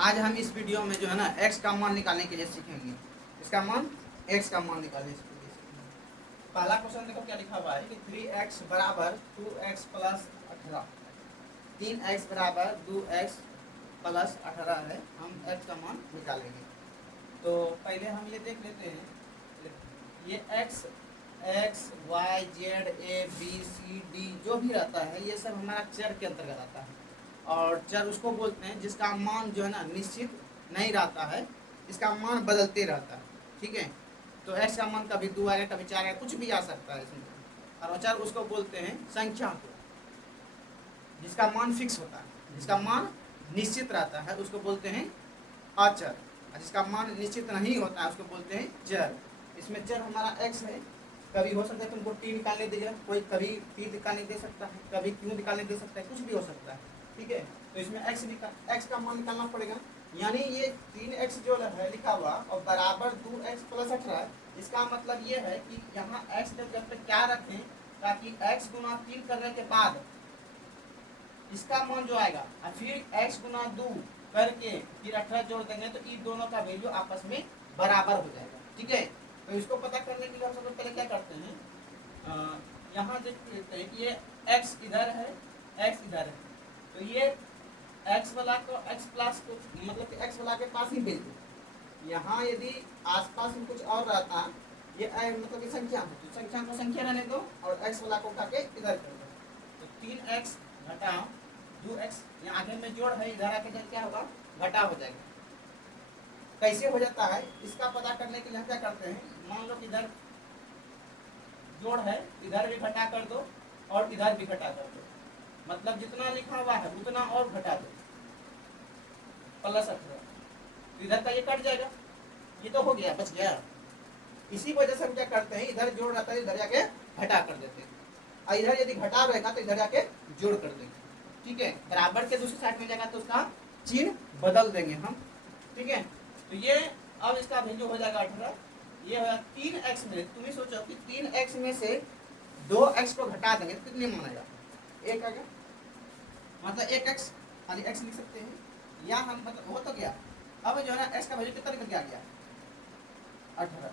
आज हम इस वीडियो में जो है ना x का मान निकालने के लिए सीखेंगे। इसका मान x का मान निकालने के लिए सीखेंगे। पहला क्वेश्चन देखो क्या लिखा हुआ है कि 3x बराबर 2x प्लस 18, 3x बराबर 2x प्लस 18 है। हम x का मान निकालेंगे। तो पहले हम ये देख लेते हैं, ये x y z a b c d जो भी रहता है ये सब हमारा चर के अंतर्गत आता है। और चर उसको बोलते हैं जिसका मान जो है ना निश्चित नहीं रहता है, इसका मान बदलते रहता है। ठीक है, तो x का मान कभी 2 आएगा, कभी 4 आएगा, कुछ भी आ सकता है इसमें। और अचर उसको बोलते हैं संख्या को, जिसका मान फिक्स होता है, जिसका मान निश्चित रहता है उसको बोलते हैं अचर। जिसका मान निश्चित नहीं होता है उसको बोलते हैं चर। इसमें चर हमारा x है, कभी हो सकता है तुमको t निकालने दीजिए, कोई कभी t निकालने दे सकता है, कभी q निकालने दे सकता है, कुछ भी हो सकता है। ठीक है, तो इसमें x का मान निकालना पड़ेगा। यानी ये 3x जो है लिखा हुआ और बराबर 2x प्लस 18, इसका मतलब ये है कि यहाँ x जब तक क्या रखें ताकि x गुना 3 करने के बाद इसका मान जो आएगा और फिर x गुना 2 करके फिर 18 जोड़ देंगे तो इन दोनों का वैल्यू आपस में बराबर हो जाएगा। ठीक है, तो इसको पता करने के लिए हम सबसे पहले क्या करते हैं, यहाँ देख लेते हैं कि ये x इधर है, x इधर है, तो ये x वाला को x प्लस को मतलब कि x वाला के पास ही भेज दो। यहाँ यदि आसपास में कुछ और रहता ये मतलब कि संख्या हो तो संख्या को संख्या रहने दो और x वाला को उठा के इधर कर दो। तो 3x घटाओ 2x, यहाँ आगे में जोड़ है, इधर आके जब क्या होगा घटा हो जाएगा। कैसे हो जाता है इसका पता करने के लिए हम क्या करते हैं, मान लो कि इधर जोड़ है, इधर भी घटा कर दो और इधर भी घटा कर दो, मतलब जितना लिखा हुआ है उतना और घटा दो, प्लस 18, इधर का ये कट जाएगा, ये तो हो गया, बच गया। इसी वजह से हम क्या करते हैं, इधर जोड़ रहता है इधर जाके घटा कर देते हैं, और इधर यदि घटा रहेगा तो इधर जाके जोड़ कर देंगे। ठीक है, बराबर के दूसरी साइड में जाएगा तो उसका चिन्ह बदल देंगे हम। ठीक है, तो ये अब इसका वैल्यू हो जाएगा 18। ये होगा 3x में, तुम ही सोचो कि 3x में से 2x को घटा देंगे तो कितने मान आएगा, 1 आ गया, मतलब 1x खाली x लिख सकते हैं, या हम मतलब हो तो गया। अब जो है ना x का वैल्यू कितना निकल के आ गया 18,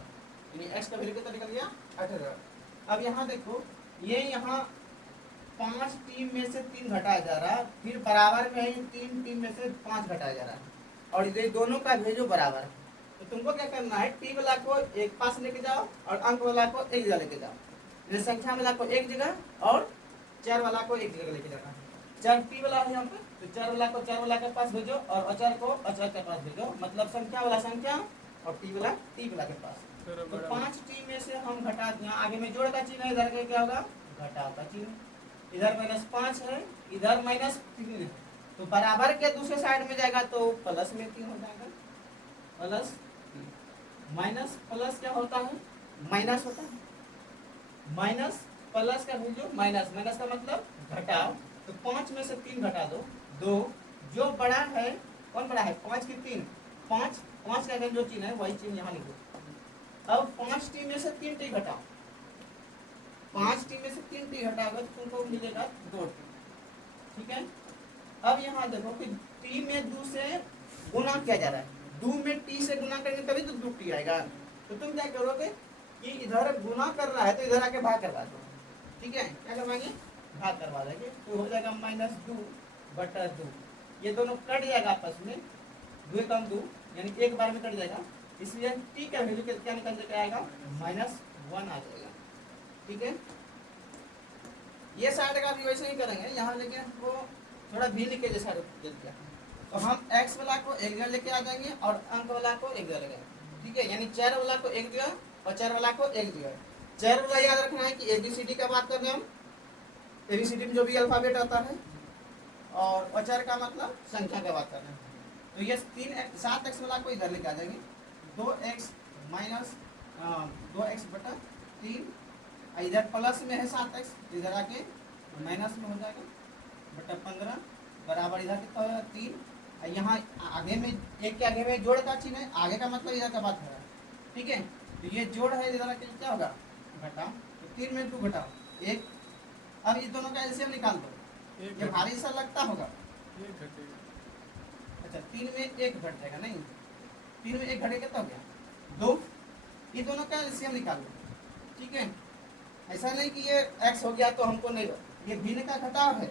यानी x का वैल्यू कितना निकल गया 18। अब यहाँ देखो, ये यहाँ 5 टीम में से 3 घटाया जा रहा है, फिर बराबर में है 3 टीम में से 5 घटाया जा रहा है, और ये दोनों का वैल्यू बराबर है। तो तुमको क्या करना है, टी वाला को एक पास लेके जाओ और अंक वाला को एक जगह लेके जाओ, संख्या वाला को एक जगह और चर वाला को एक जगह लेके जाना। चर टी वाला है यहाँ पे, तो चर वाला को चर वाला के पास भेजो और अचर को अचर के पास भेजो, मतलब संख्या वाला संख्या और टी वाला के पास। तो 5 टी में से हम घटा, यहाँ आगे में जोड़ का चिन्ह है, इधर क्या होगा घटा का चिन्ह, इधर -5 है, इधर -3 है, तो बराबर के दूसरे साइड में जाएगा तो प्लस में 3 हो जाएगा, प्लस माइनस प्लस क्या होता है माइनस होता है, माइनस प्लस का वैल्यू माइनस, माइनस का मतलब घटाओ, तो 5 में से 3 घटा दो 2, जो बड़ा है कौन बड़ा है 5 की 3, 5 5 का जो चिन्ह है वही चिन्ह यहाँ लिखो। अब 5 टी में से 3 टी घटाओ, 5 टी में से 3 टी घटाओगे तो तुमको मिलेगा 2 टी। ठीक है, अब यहाँ देखो कि टी में 2 से गुना किया जा रहा है, 2 में टी से गुना करेंगे तभी तो 2 टी आएगा। तो तुम क्या करोगे कि इधर गुना कर रहा है तो इधर आके भाग करवा दो। ठीक है, क्या करवाएंगे भाग करवा देंगे, तो हो जाएगा -2/2, ये दोनों कट जाएगा आपस में, 2 कम 2 यानी एक बार में कट जाएगा, इसलिए टी का वैल्यू क्या निकल के आएगा -1 आ जाएगा। ठीक है, ये साइड का भी वैसे ही करेंगे यहाँ, लेकिन वो थोड़ा भिन्न के जैसा दे दिया, तो हम x वाला को एक जगह लेके आ जाएंगे और अंक वाला को एक जगह लेके। ठीक है, यानी चर वाला को एक जगह और चर वाला को एक जगह। चर वाला याद रखना है कि ABCD का बात कर रहे हैं हम, ABCD में जो भी अल्फाबेट आता है, और अचर का मतलब संख्या का बात कर रहे हैं। तो ये 7x वाला को इधर लेके आ जाएंगे, 2x माइनस 2x/3, इधर प्लस में है 7x, इधर आके माइनस में हो जाएगा /15, बराबर इधर कितना होगा 3, यहाँ आगे में एक के आगे में जोड़ का चिन्ह है, आगे का मतलब इधर का बात हो रहा है। ठीक है, तो ये जोड़ है, इधर आके क्या होगा घटाओ, तो 3 में 2 घटाओ 1। अब ये दोनों का एलसीएम निकाल दो, ये भारी सा लगता होगा, अच्छा अच्छा 3 में 1 घट जाएगा, नहीं 3 में 1 घटे कितना हो गया 2। ये दोनों का एलसीएम निकालो, ठीक है। ऐसा नहीं कि ये x हो गया तो हमको नहीं, ये भिन्न का घटाव है,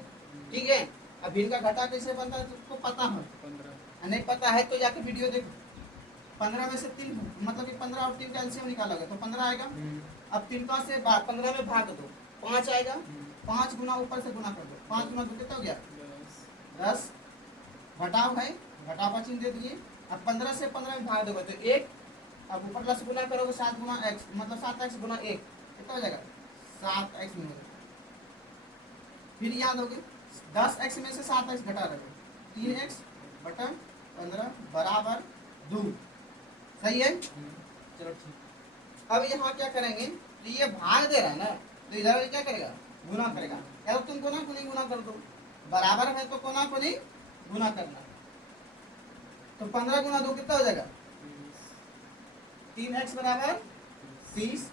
ठीक है। अब भिन्न का घटाव कैसे बनता है तुमको पता है, 15 नहीं पता है तो जाके वीडियो देखो। 15 में से 3 मतलब कि 15 और 3 का एलसीएम निकालोगे तो 15 आएगा। अब 3 का से 15 में भाग दो 5 आएगा, 5 गुना ऊपर से गुना कर दो, 5 गुना 2 कितना हो गया 10। घटाव है, घटाव का चिन्ह दे दिए। अब 15 से 15 में भाग दोगे तो 1, अब ऊपर प्लस गुना करोगे 7 गुना x मतलब 7x गुना 1 कितना हो जाएगा 7x मिलेगा। फिर याद होगी 10x में से 7x घटा रहे 3x बटा 15 बराबर 2, सही है। चलो ठीक। अब यहाँ क्या करेंगे, तो ये भाग दे रहा है ना, तो इधर क्या करेगा गुना करेगा, या तो तुम कोना को नहीं गुना कर दो, बराबर है तो कोना को नहीं गुना करना। तो 15 गुना 2 कितना हो जाएगा 3x बराबर 30।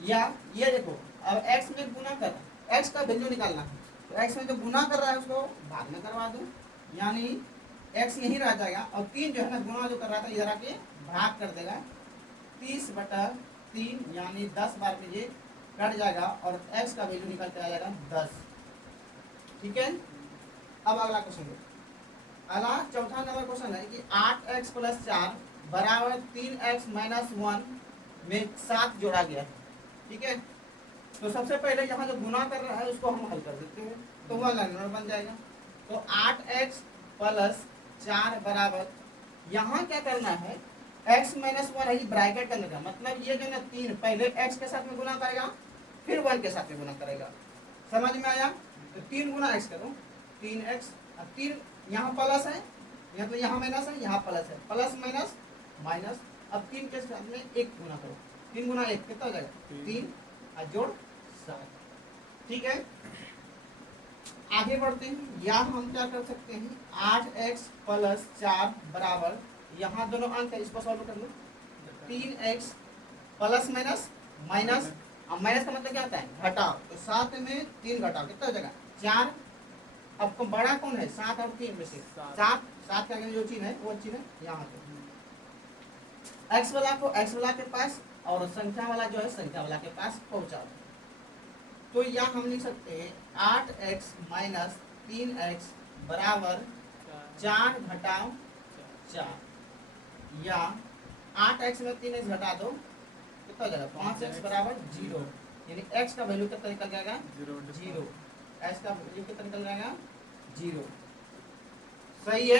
या ये देखो अब x में गुना कर, x का वैल्यू निकालना है, तो x में जो गुना कर रहा है उसको भाग में करवा दो, यानी x यहीं रह जाएगा और 3 जो है ना गुना जो कर रहा था इधर आके भाग कर देगा 30 बटा 3 यानी 10 बार में ये कट जाएगा और x का वैल्यू निकल के आ जाएगा 10, ठीक है। अब अगला क्वेश्चन देखो, अगला चौथा नंबर क्वेश्चन है कि 8x + 4 बराबर 3x - 1 में 7 जोड़ा गया है, ठीक है। तो सबसे पहले यहाँ जो गुना कर रहा है उसको हम हल कर देते हैं, तो वह नंबर बन जाएगा। तो 8x + 4 बराबर, यहाँ क्या करना है x - 1 है, ब्रैकेट करने का मतलब ये जो ना 3 पहले x के साथ में गुना करेगा फिर 1 के साथ में गुना करेगा, समझ में आया। तो 3 गुना x करो 3x, अब 3 यहाँ प्लस है, या तो यहाँ माइनस है यहाँ प्लस है, प्लस माइनस माइनस। अब 3 के साथ में 1 गुना करो, 3 गुना 1 कितना हो जाएगा 3 और जोड़ 7, ठीक है। आगे बढ़ते हैं, या हम क्या कर सकते हैं 8x + 4 बराबर, यहाँ दोनों अंक है इसको सॉल्व कर लो, 3x प्लस माइनस माइनस, अब माइनस का मतलब क्या होता है घटाव, तो 7 में 3 घटाव कितना हो जाएगा 4। अब बड़ा कौन है 7 और 3 में से 7, 7 का जो चीज है वो चीज है यहाँ पे, x वाला को x वाला के पास और संख्या वाला जो है संख्या वाला के पास पहुंचा दो। तो यहाँ हम लिख सकते हैं 8x - 3x बराबर 4 घटाव 4, या 8x में 3x घटा दो कितना हो जाएगा 5x बराबर 0, यानी x का वैल्यू कितना निकल जाएगा 0, x का वैल्यू कितना निकल जाएगा 0, सही है।